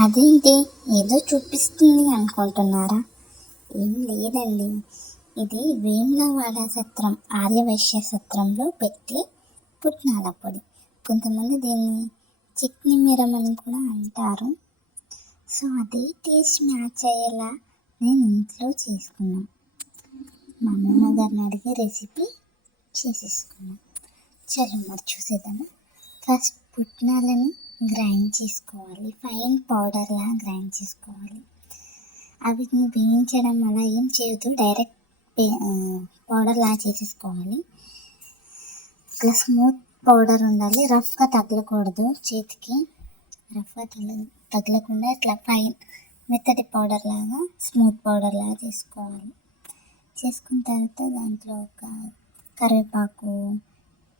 అదేంటి ఏదో చూపిస్తుంది అనుకుంటున్నారా? ఏం లేదండి. ఇది వేములవాడ సత్రం ఆర్యవైశ్య సత్రంలో పెట్టే పుట్నాల పొడి. కొంతమంది దీన్ని చట్నీ మిరం అని కూడా అంటారు. సో అదే టేస్ట్ మ్యాచ్ అయ్యేలా నేను ఇంట్లో చేసుకున్నాను. మా అమ్మమ్మ గారిని అడిగి రెసిపీ చేసేసుకున్నాం. చలో మరి చూసేద్దాము. ఫస్ట్ పుట్నాలని గ్రైండ్ చేసుకోవాలి, ఫైన్ పౌడర్లా గ్రైండ్ చేసుకోవాలి. వీటిని వేయించడం అలా ఏం చేయొద్దు, డైరెక్ట్ పౌడర్లా చేసేసుకోవాలి. ఇట్లా స్మూత్ పౌడర్ ఉండాలి, రఫ్గా తగలకూడదు చేతికి. రఫ్గా తగలకుండా ఇట్లా ఫైన్ మెత్తటి పౌడర్ లాగా స్మూత్ పౌడర్ లాగా చేసుకోవాలి. చేసుకున్న తర్వాత దాంట్లో ఒక కరివేపాకు,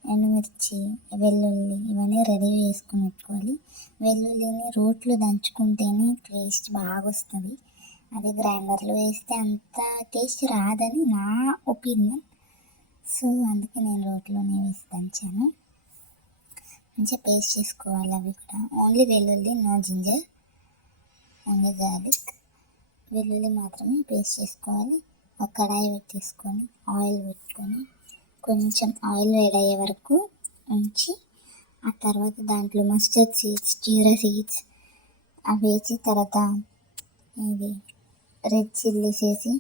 ఎండుమిర్చి, వెల్లుల్లి ఇవన్నీ రెడీ చేసుకుని పెట్టుకోవాలి. వెల్లుల్లిని రోట్లో దంచుకుంటేనే టేస్ట్ బాగా వస్తుంది. అది గ్రైండర్లో వేస్తే అంత టేస్ట్ రాదని నా ఒపీనియన్. సో అందుకే నేను రోట్లోనే వేసి దంచాను. మంచిగా పేస్ట్ చేసుకోవాలి. అవి కూడా ఓన్లీ వెల్లుల్లి, నో జింజర్, ఓన్లీ గార్లిక్. వెల్లుల్లి మాత్రమే పేస్ట్ చేసుకోవాలి. ఒక కడాయి పెట్టేసుకొని ఆయిల్ పెట్టుకొని కొంచెం ఆయిల్ వేడయ్యే వరకు ఉంచి, ఆ తర్వాత దాంట్లో మస్టర్డ్ సీడ్స్, జీరా సీడ్స్ అవి వేసి, తర్వాత ఇది రెడ్ చిల్లీస్ వేసి,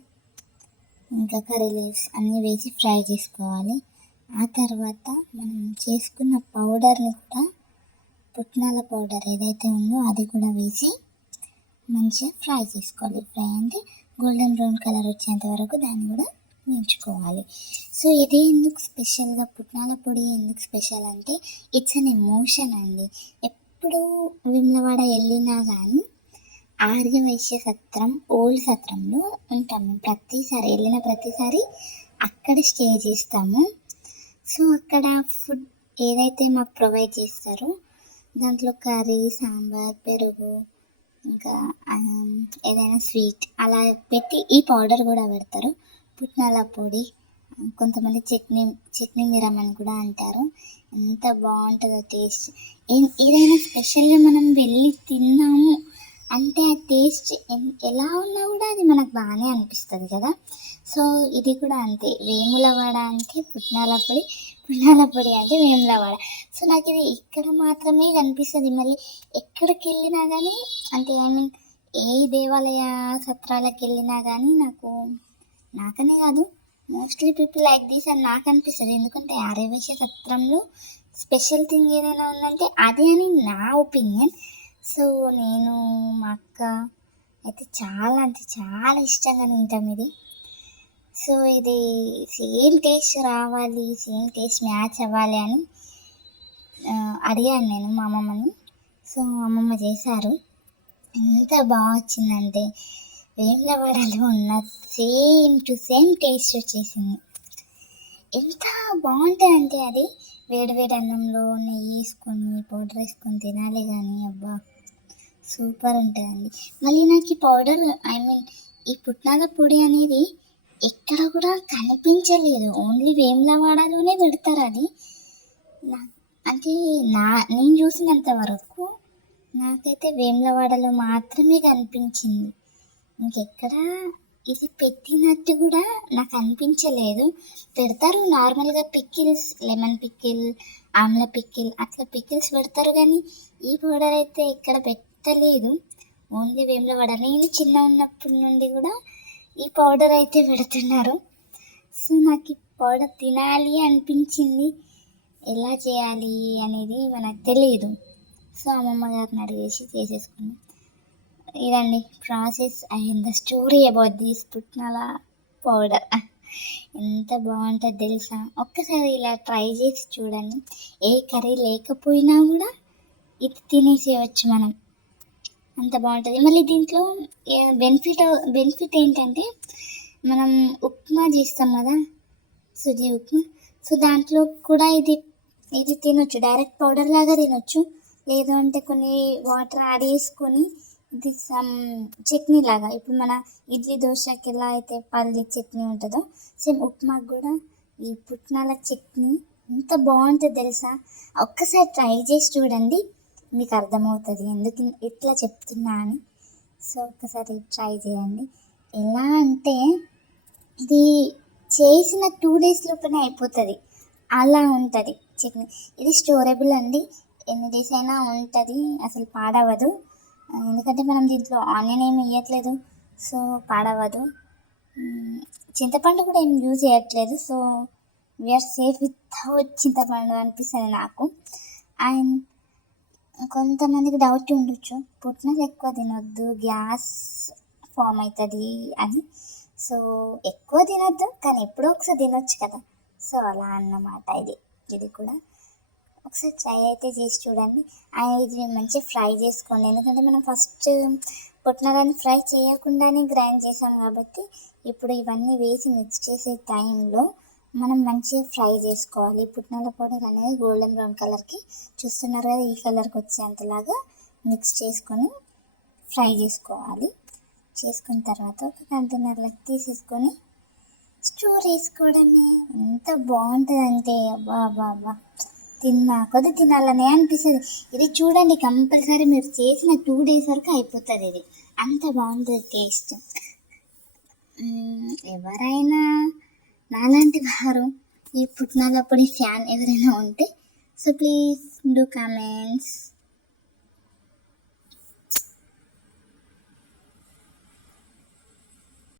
ఇంకా కర్రీ లీవ్స్ అన్నీ వేసి ఫ్రై చేసుకోవాలి. ఆ తర్వాత మనం చేసుకున్న పౌడర్ని కూడా, పుట్నాల పౌడర్ ఏదైతే ఉందో అది కూడా వేసి మంచిగా ఫ్రై చేసుకోవాలి. ఫ్రై అంటే గోల్డెన్ బ్రౌన్ కలర్ వచ్చేంత వరకు దాన్ని కూడా వేయించుకోవాలి. సో ఇది ఎందుకు స్పెషల్గా, పుట్నాల పొడి ఎందుకు స్పెషల్ అంటే ఇట్స్ అన్ ఎమోషన్ అండి. ఎప్పుడు వేములవాడ వెళ్ళినా కానీ ఆర్యవైశ్య సత్రం, ఓల్డ్ సత్రంలో ఉంటాము. ప్రతిసారి వెళ్ళిన ప్రతిసారి అక్కడ స్టే చేస్తాము. సో అక్కడ ఫుడ్ ఏదైతే మాకు ప్రొవైడ్ చేస్తారో దాంట్లో కర్రీ, సాంబార్, పెరుగు, ఇంకా ఏదైనా స్వీట్ అలా పెట్టి ఈ పౌడర్ కూడా పెడతారు, పుట్నాల పొడి. కొంతమంది చట్నీ మిరం అని కూడా అంటారు. ఎంత బాగుంటుందో టేస్ట్. ఏదైనా స్పెషల్గా మనం వెళ్ళి తిన్నాము అంటే ఆ టేస్ట్ ఎలా ఉన్నా కూడా అది మనకు బాగానే అనిపిస్తుంది కదా. సో ఇది కూడా అంతే, వేములవాడ అంటే పుట్నాల పొడి, పుట్నాల పొడి అంటే వేములవాడ. సో నాకు ఇది ఇక్కడ మాత్రమే కనిపిస్తుంది. మళ్ళీ ఎక్కడికి వెళ్ళినా కానీ, అంటే ఐ మీన్ ఏ దేవాలయ సత్రాలకు వెళ్ళినా కానీ నాకనే కాదు, మోస్ట్లీ పీపుల్ లైక్ దిస్ అని నాకు అనిపిస్తుంది. ఎందుకంటే ఆర్యవైశ్య సత్రంలో స్పెషల్ థింగ్ ఏదైనా ఉందంటే అది అని నా ఒపీనియన్. సో నేను, మా అక్క అయితే చాలా అంటే చాలా ఇష్టంగా తింటాం ఇది. సో ఇది సేమ్ టేస్ట్ రావాలి, సేమ్ టేస్ట్ మ్యాచ్ అవ్వాలి అని అడిగాను నేను మా అమ్మమ్మని. సో అమ్మమ్మ చేశారు. ఎంత బాగా వచ్చిందంటే వేములవాడలో ఉన్న సేమ్ టు సేమ్ టేస్ట్ వచ్చేసింది. ఎంత బాగుంటుందంటే అది వేడివేడి అన్నంలో నెయ్యి వేసుకొని పౌడర్ వేసుకొని తినాలి కానీ అబ్బా సూపర్ ఉంటుందండి. మళ్ళీ నాకు ఈ పౌడర్, ఐ మీన్ ఈ పుట్నాల పొడి అనేది ఎక్కడ కూడా కనిపించలేదు, ఓన్లీ వేములవాడలోనే పెడతారు. అది అంటే నేను చూసినంత వరకు నాకైతే వేములవాడలో మాత్రమే కనిపించింది. ఇంకెక్కడ ఇది పెట్టినట్టు కూడా నాకు అనిపించలేదు. పెడతారు నార్మల్గా పికిల్స్, లెమన్ పికిల్, ఆమ్ల పికిల్, అట్లా పికిల్స్ పెడతారు కానీ ఈ పౌడర్ అయితే ఎక్కడ పెట్టలేదు, ఓన్లీ వేములవాడ. నేను చిన్న ఉన్నప్పటి నుండి కూడా ఈ పౌడర్ అయితే పెడుతున్నారు. సో నాకు ఈ పౌడర్ తినాలి అనిపించింది. ఎలా చేయాలి అనేది మనకు తెలియదు. సో అమ్మమ్మ గారిని అడిగేసి చేసేసుకున్నాం. ఇదండి process and the story about this పుట్నాల పౌడర్. ఎంత బాగుంటుంది తెలుసా, ఒక్కసారి ఇలా ట్రై చేసి చూడండి. ఏ కర్రీ లేకపోయినా కూడా ఇది తినేసేయచ్చు మనం, అంత బాగుంటుంది. మళ్ళీ దీంట్లో బెనిఫిట్ ఏంటంటే మనం ఉప్మా చేస్తాం కదా, సుజీ ఉప్మా. సో దాంట్లో కూడా ఇది తినొచ్చు, డైరెక్ట్ పౌడర్ లాగా తినొచ్చు. లేదు అంటే కొన్ని వాటర్ యాడ్ చేసుకొని ఇది చట్నీ లాగా, ఇప్పుడు మన ఇడ్లీ దోశకి ఎలా అయితే పల్లి చట్నీ ఉంటుందో సేమ్ ఉప్మాకు కూడా ఈ పుట్నాల చట్నీ ఎంత బాగుంటుంది తెలుసా. ఒక్కసారి ట్రై చేసి చూడండి, మీకు అర్థమవుతుంది ఎందుకు ఇట్లా చెప్తున్నా అని. సో ఒకసారి ట్రై చేయండి. ఎలా అంటే ఇది చేసిన 2 డేస్ లోపలనే అయిపోతుంది, అలా ఉంటుంది చట్నీ. ఇది స్టోరబుల్ అండి, ఎన్ని డేస్ అయినా ఉంటుంది, అసలు పాడవదు. ఎందుకంటే మనం దీంట్లో ఆనియన్ ఏమి వేయట్లేదు, సో పాడవదు. చింతపండు కూడా ఏం యూజ్ చేయట్లేదు, సో వీఆర్ సేఫ్ వితౌట్ చింతపండు అనిపిస్తుంది నాకు. అండ్ కొంతమందికి డౌట్ ఉండొచ్చు, పుట్నాలు ఎక్కువ తినొద్దు, గ్యాస్ ఫామ్ అవుతుంది అని. సో ఎక్కువ తినొద్దు, కానీ ఎప్పుడో ఒకసారి తినొచ్చు కదా, సో అలా అన్నమాట. ఇది కూడా ఒకసారి ట్రై అయితే చేసి చూడండి. ఇది మంచిగా ఫ్రై చేసుకోండి, ఎందుకంటే మనం ఫస్ట్ పుట్నాలని ఫ్రై చేయకుండానే గ్రైండ్ చేసాం కాబట్టి ఇప్పుడు ఇవన్నీ వేసి మిక్స్ చేసే టైంలో మనం మంచిగా ఫ్రై చేసుకోవాలి. పుట్నాల పౌడర్ అనేది గోల్డెన్ బ్రౌన్ కలర్కి, చూస్తున్నారు కదా, ఈ కలర్కి వచ్చేంతలాగా మిక్స్ చేసుకొని ఫ్రై చేసుకోవాలి. చేసుకున్న తర్వాత ఒక కంటైనర్లోకి తీసేసుకొని స్టోర్ చేసుకోవడమే. ఎంత బాగుంటుందంటే అబ్బా కొద్ది తినాలనే అనిపిస్తుంది. ఇది చూడండి, కంపల్సరీ మీరు చేసిన 2 డేస్ వరకు అయిపోతుంది. ఇది అంత బాగుంటుంది టేస్ట్. ఎవరైనా నాలాంటి వారు ఈ పుట్నాల పొడి ఫ్యాన్ ఎవరైనా ఉంటే, సో ప్లీజ్ డూ కామెంట్స్.